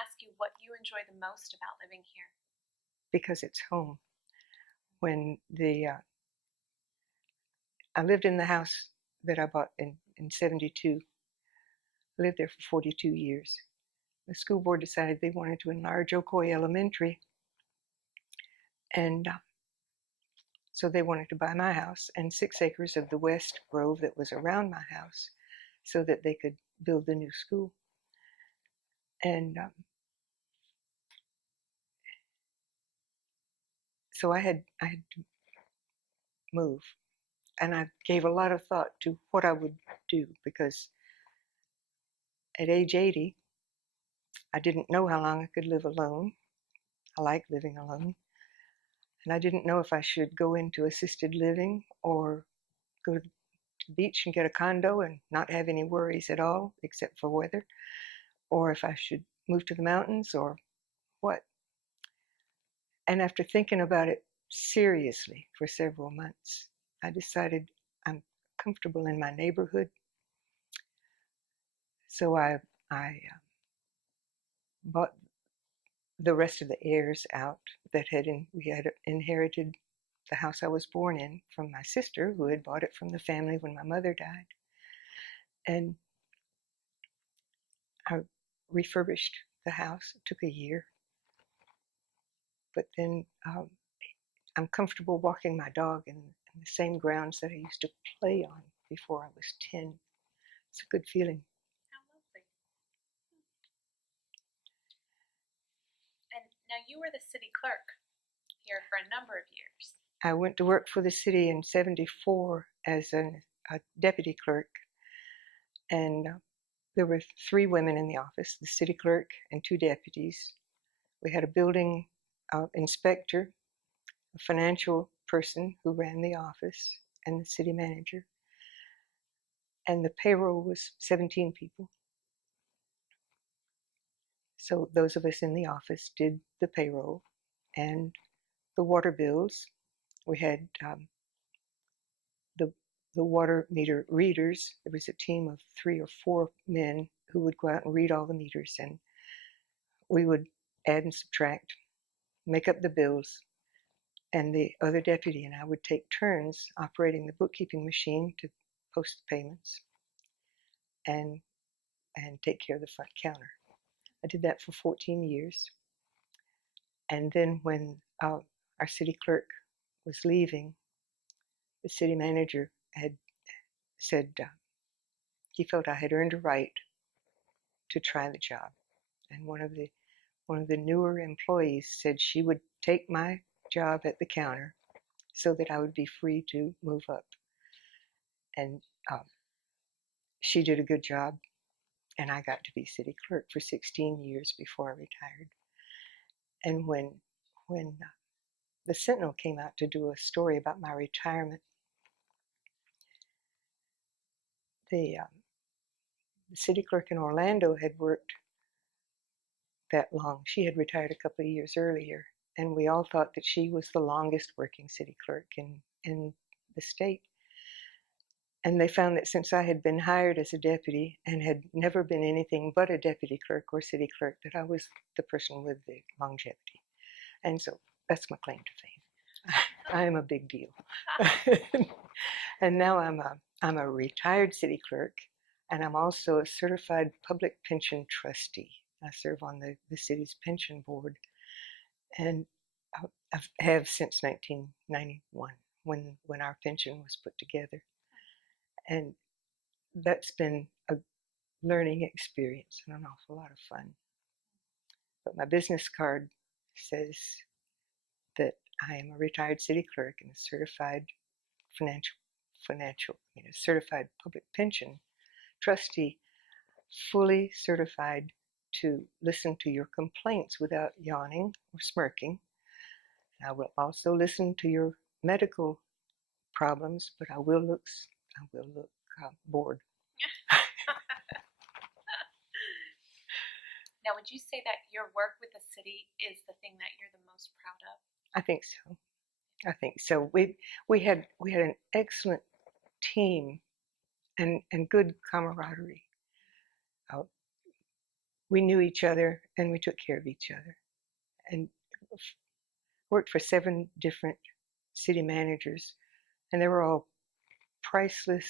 ask you what you enjoy the most about living here. because it's home. When I lived in the house that I bought in 72, lived there for 42 years. The school board decided they wanted to enlarge Ocoee Elementary, and so they wanted to buy my house and 6 acres of the west grove that was around my house so that they could build the new school. And so I had to move, and I gave a lot of thought to what I would do, because at age 80, I didn't know how long I could live alone. I like living alone. And I didn't know if I should go into assisted living or go to the beach and get a condo and not have any worries at all except for weather, or if I should move to the mountains or what. And after thinking about it seriously for several months, I decided I'm comfortable in my neighborhood. So I bought the rest of the heirs out we had inherited the house I was born in from my sister, who had bought it from the family when my mother died. And I refurbished the house. It took a year. But then I'm comfortable walking my dog in the same grounds that I used to play on before I was 10. It's a good feeling. How lovely. And now you were the city clerk here for a number of years. I went to work for the city in 74 as a deputy clerk, and there were 3 women in the office, the city clerk and 2 deputies. We had a building inspector, a financial person who ran the office, and the city manager. And the payroll was 17 people. So those of us in the office did the payroll and the water bills. We had the water meter readers. There was a team of 3 or 4 men who would go out and read all the meters, and we would add and subtract, make up the bills, and the other deputy and I would take turns operating the bookkeeping machine to post the payments and take care of the front counter. I did that for 14 years. And then when our city clerk was leaving, the city manager had said he felt I had earned a right to try the job. And one of the newer employees said she would take my job at the counter so that I would be free to move up. And she did a good job, and I got to be city clerk for 16 years before I retired. And when the Sentinel came out to do a story about my retirement, the city clerk in Orlando had worked that long. She had retired a couple of years earlier, and we all thought that she was the longest working city clerk in the state. And they found that since I had been hired as a deputy and had never been anything but a deputy clerk or city clerk, that I was the person with the longevity. And so that's my claim to fame. I am a big deal. And now I'm a retired city clerk, and I'm also a certified public pension trustee. I serve on the city's pension board, and I have since 1991, when our pension was put together. And that's been a learning experience and an awful lot of fun. But my business card says that I am a retired city clerk and a certified certified public pension trustee, fully certified to listen to your complaints without yawning or smirking. I will also listen to your medical problems, but I will look bored. Now, would you say that your work with the city is the thing that you're the most proud of? I think so. I think so. We had an excellent team and good camaraderie. we knew each other and we took care of each other. And worked for 7 different city managers, and they were all priceless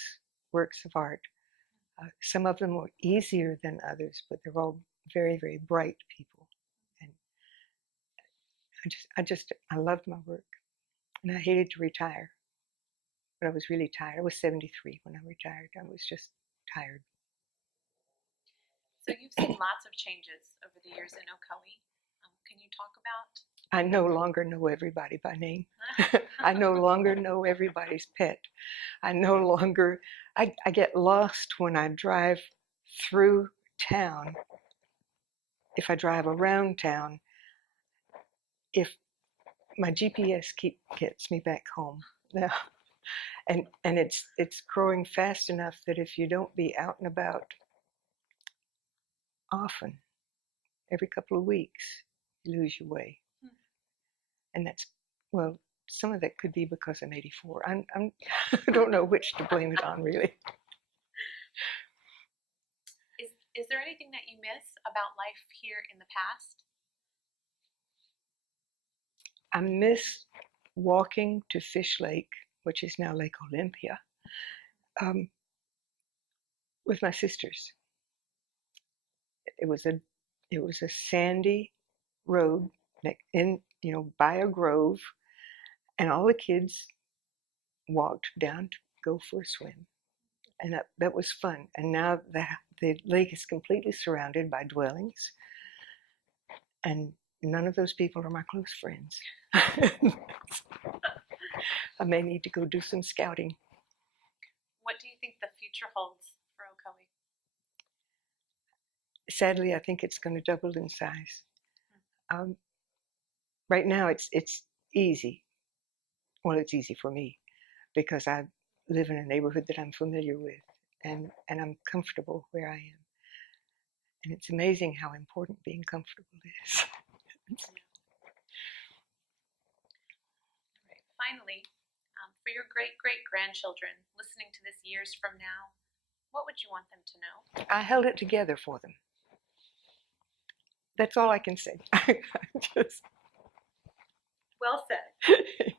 works of art. Some of them were easier than others, but they were all very, very bright people. And I loved my work, and I hated to retire. But I was really tired. I was 73 when I retired. I was just tired. So you've seen lots of changes over the years in Ocoee. Can you talk about? I no longer know everybody by name. I no longer know everybody's pet. I no longer, I get lost when I drive through town. If I drive around town, if my GPS gets me back home now, and it's growing fast enough that if you don't be out and about often, every couple of weeks, you lose your way. And that's, well, some of that could be because I'm 84. I don't know which to blame it on, really. Is there anything that you miss about life here in the past? I miss walking to Fish Lake, which is now Lake Olympia, with my sisters. It was a sandy road by a grove, and all the kids walked down to go for a swim, and that was fun. And now the lake is completely surrounded by dwellings, and none of those people are my close friends. I may need to go do some scouting. What do you think the future holds for Ocoee? Sadly, I think it's going to double in size. Right now, it's easy. Well, it's easy for me because I live in a neighborhood that I'm familiar with, and I'm comfortable where I am. And it's amazing how important being comfortable is. Right. Finally, for your great-great-grandchildren listening to this years from now, what would you want them to know? I held it together for them. That's all I can say. Well said.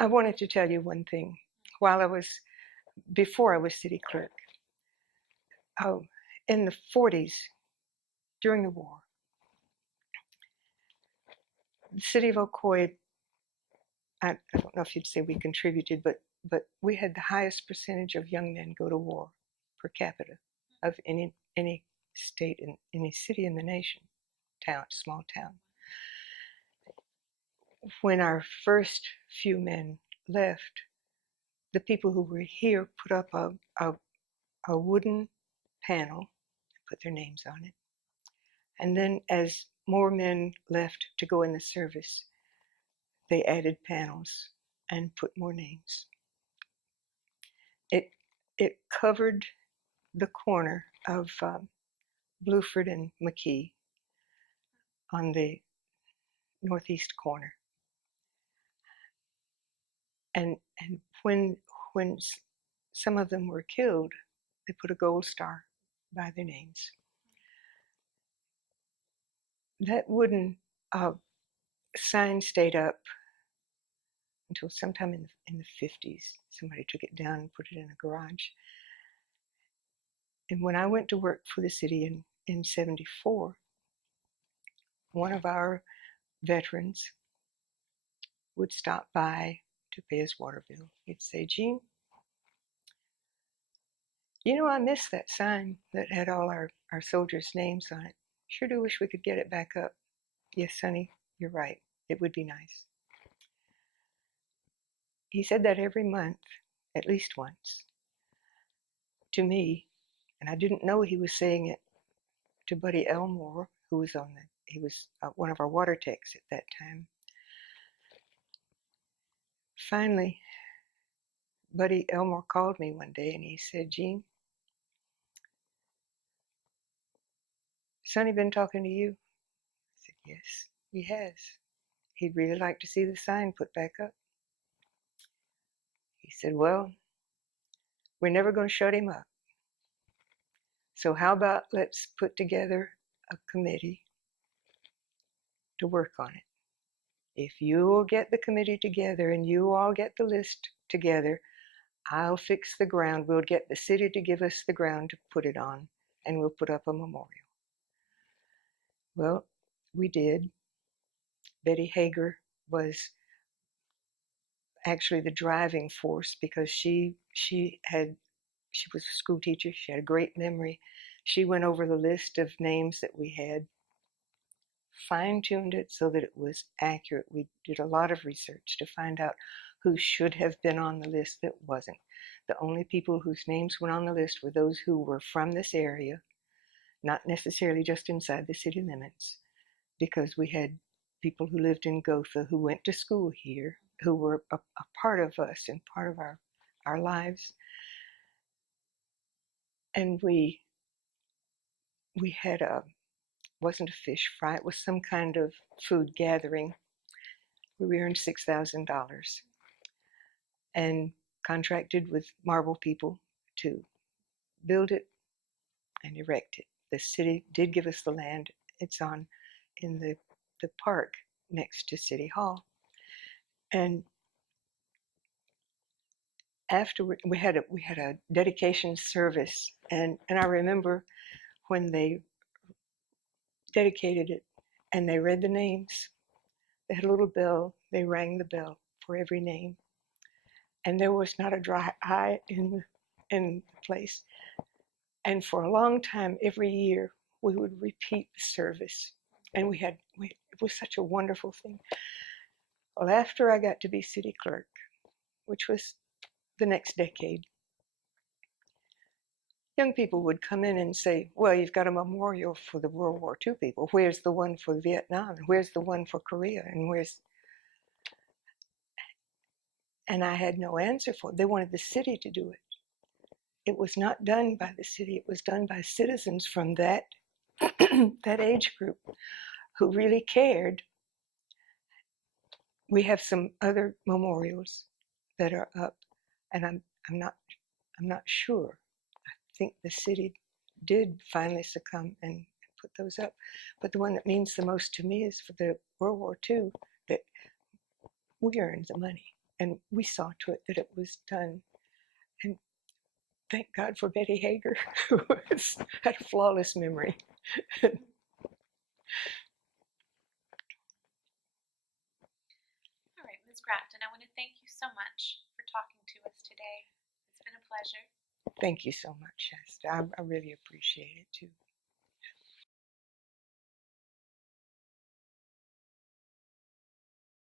I wanted to tell you one thing. Before I was city clerk, in the 40s, during the war, the city of Ocoee, I don't know if you'd say we contributed, but we had the highest percentage of young men go to war per capita of any state in any city in the nation, small town. When our first few men left, the people who were here put up a wooden panel, put their names on it, and then as more men left to go in the service, they added panels and put more names. It covered the corner of Bluford and McKee on the northeast corner. And when some of them were killed, they put a gold star by their names. That wooden sign stayed up until sometime in the 50s. Somebody took it down and put it in a garage. And when I went to work for the city in 74, one of our veterans would stop by to pay his water bill. He'd say, "Jean, I miss that sign that had all our soldiers' names on it. Sure do wish we could get it back up." "Yes, Sonny, you're right. It would be nice." He said that every month, at least once, to me, and I didn't know he was saying it to Buddy Elmore, who was he was one of our water techs at that time. Finally, Buddy Elmore called me one day and he said, "Jean, Sonny been talking to you?" I said, "Yes, he has. He'd really like to see the sign put back up." He said, "Well, we're never going to shut him up. So how about let's put together a committee to work on it. If you will get the committee together and you all get the list together, I'll fix the ground. We'll get the city to give us the ground to put it on, and we'll put up a memorial. Well, we did. Betty Hager was actually the driving force because she was a school teacher. She had a great memory. She went over the list of names that we had, fine-tuned it so that it was accurate. We did a lot of research to find out who should have been on the list that wasn't. The only people whose names went on the list were those who were from this area, not necessarily just inside the city limits, because we had people who lived in Gotha who went to school here, who were a part of us and part of our lives. And we had wasn't a fish fry, it was some kind of food gathering where we earned $6,000 and contracted with marble people to build it and erect it. The city did give us the land. It's in the park next to City Hall. And afterward, we had a dedication service, and I remember when they dedicated it and they read the names. They had a little bell. They rang the bell for every name, and there was not a dry eye in the place. And for a long time, every year, we would repeat the service, and it was such a wonderful thing. Well, after I got to be city clerk, which was the next decade, young people would come in and say, well, you've got a memorial for the World War II people. Where's the one for Vietnam? Where's the one for Korea? And I had no answer for it. They wanted the city to do it. It was not done by the city. It was done by citizens from that that age group who really cared. We have some other memorials that are up, and I'm not sure. I think the city did finally succumb and put those up. But the one that means the most to me is for the World War II, that we earned the money and we saw to it that it was done. And thank God for Betty Hager, who had a flawless memory. All right, Ms. Grafton, I want to thank you so much for talking to us today. It's been a pleasure. Thank you so much, Shasta. I really appreciate it too.